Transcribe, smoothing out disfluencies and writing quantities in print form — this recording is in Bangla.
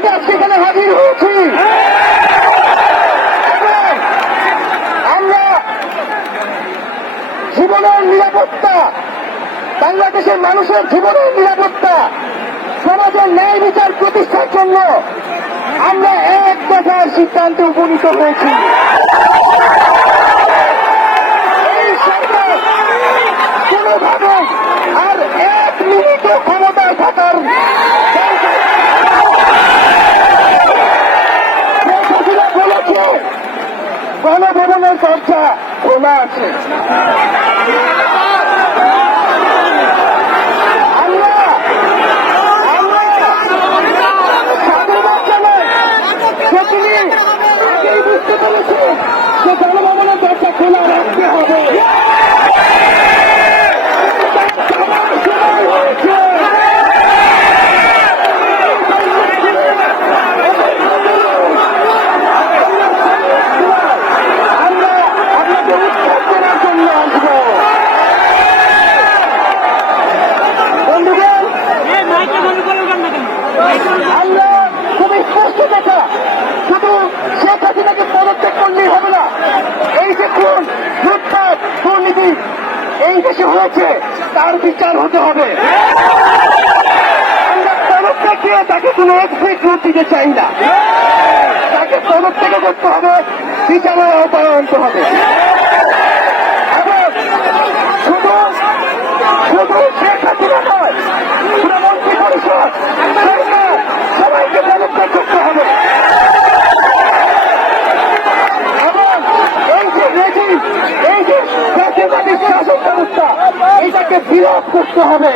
নিতে আজকে এখানে হাজির হয়েছি। আমরা জীবনের নিরাপত্তা, বাংলাদেশের মানুষের জীবনের নিরাপত্তা, সমাজের ন্যায় বিচার প্রতিষ্ঠার জন্য আমরা এক দফার সিদ্ধান্তে উপনীত হয়েছি। এই সরকার কোনোভাবে আর এক মিনিটও ক্ষমতায় থাকার বলেছে গণভবনের দরজা খোলা আছে। বুঝতে পেরেছি যে গণভবনের দরজা খোলা রাখতে হবে। আমরা আপনাকে উৎখাত করার জন্য আসবো। বন্ধুগণ, আমরা খুবই স্পষ্ট কথা, শুধু শেখ হাসিনাকে পদত্যাগ করলেই হবে না। এই যে খুন, লুটপাট, দুর্নীতি এই দেশে হয়েছে তার বিচার হতে হবে। আমরা পদত্যাগ দিয়ে তাকে কোনো এক্সিকিউট দিতে চাই না। তাকে পদত্যাগ করতে হবে, বিচারের আওতায় আনতে হবে। এবং শুধু শেখ হাসিনা নয়, পুরো মন্ত্রী পরিষদ, সরকার সবাইকে পদত্যাগ করতে হবে। এই যে শাসন ব্যবস্থা, এইটাকে বিরোধ করতে হবে।